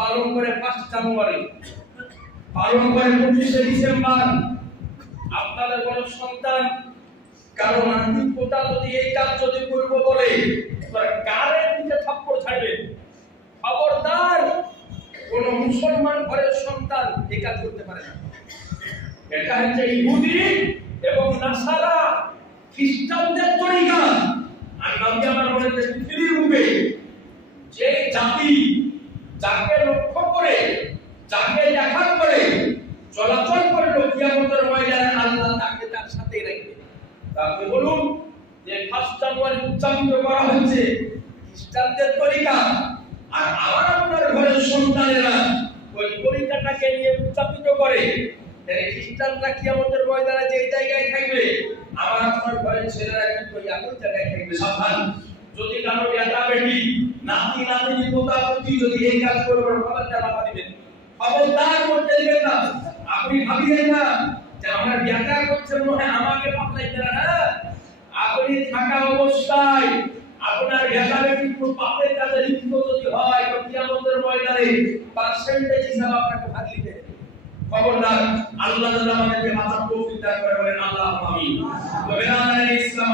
পালন করে 5 জানুয়ারি, পালন করে 25শে ডিসেম্বর। আপনাদের কোনো সন্তান কারো নাতি পোতা যদি এই কাজ যদি করবো বলে কারে দিকে থাপ্পড় ছাড়বে? খবরদার, কোন মুসলমান ঘরের সন্তান এই কাজ করতে পারে না। এটা হচ্ছে ইহুদি এবং নাসারা খ্রিস্টানদের তরিকা। আর নবী আমার বলেন যে পৃথিবীর বুকে যে জাতি যাকে লক্ষ্য করে, যাকে দেখা করে চলাচল করলো কিয়ামতের ময়দানে আল্লাহ তাকে তার সাথে রাখবে। আপনি বলুন যে 5 জানুয়ারি উদযাপিত করা হচ্ছে খ্রিস্টানদের তরিকা, আর আমার আপনার ঘরের সন্তানেরা ওই তরিকাটাকে নিয়ে উদযাপিত করে, তাহলে খ্রিস্টানরা কিয়ামতের ময়দানে যে জায়গায় থাকবে, আমার আপনার ঘরের ছেলেরা কিন্তু ওই একই জায়গায় থাকবে। সাবধান, যদি কারো বেটা বেটি নাতি নাতনি পোতা পুতি যদি এই কাজ করবে খবরদার মাথা দিবেন, খবরদার করতে দিবেন না। আপনি ভাবিয়েন না যে আমার বেটা করছে মনে হয় আমাকে পাঠাইতে না। আপনি থাকা অবস্থায় আপনার বেটা বেটি পাপের কাজে লিপ্ত যদি হয় তো কিয়ামতের ময়দানে পার্সেন্টেজ হিসাবে আপনাকে ভাগ দিতে। খবরদার, আল্লাহ তাআলা আমাদেরকে মাথা তৌফিক দান করে বলেন আল্লাহ আমিন। তবে ইসলাম